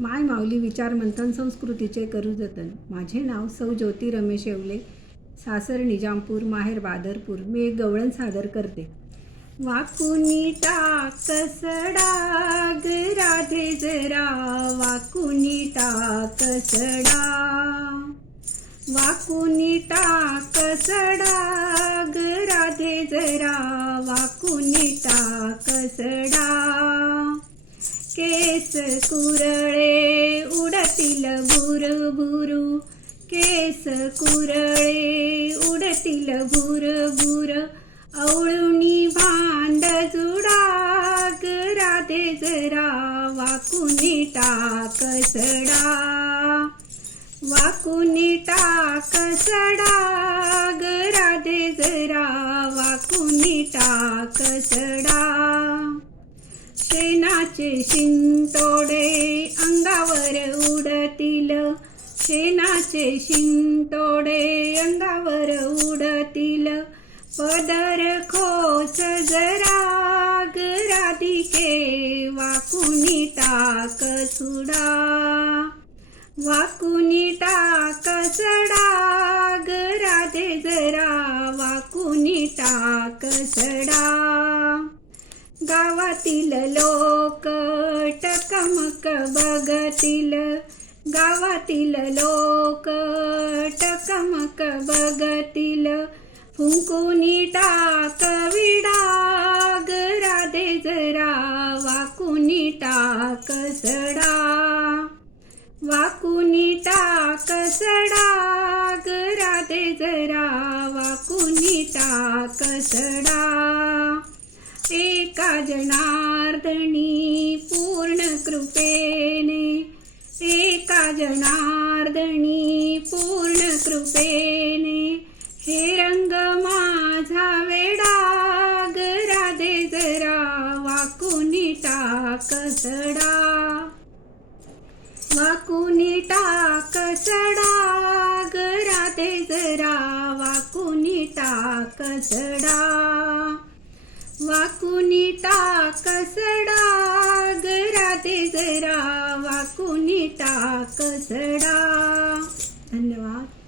माय माऊली विचार मंथन संस्कृतीचे करू जतन माझे नाव सौ ज्योती रमेश येवले. सासर निजामपूर माहेर बादरपूर. मी एक गवळण सादर करते. वाकुनी टाकसडा ग राधे जरा. वाकुनी टाकसडा वाकुनी टाकसडा ग राधे जरा. वाकुनी टाकसडा केस कुरळे उडतील बुर केस कुरळे उडतील भुर भुर अवळुणी भांड जुडाग राधे जरा वाकुनी टाक सडा. वाकुनी टाक सडा राधे जरा वाकुनी टाक सडा. शेणाचे शिंतोडे अंगावर उडतील. शेणाचे शिंतोडे अंगावर उडतील. पदर खोच जरा ग राधिके वाकुनी टाक सुडा. वाकुनी टाक सडा ग राधे जरा वाकुनी टाक सडा. गावातील लोक टकमक बघतील. गावातील लोक टकमक बघतील. फुंकुनी टाक विडाग राधे जरा वाकुनी टाक सडा. वाकुनी टाक सडाग राधे जरा वाकुनी टाक सडा. एका जनार्दनी पूर्ण कृपेने एका जनार्दनी पूर्ण कृपेने. हे रंग माझा वेडा ग राधे जरा वाकुनी टाक सडा. वाकुनी टाक सडा ग राधे जरा वाकुनी टाक सडा. वाकुनी टाक सडा ग राधे जरा वाकुनी टाक सडा. धन्यवाद.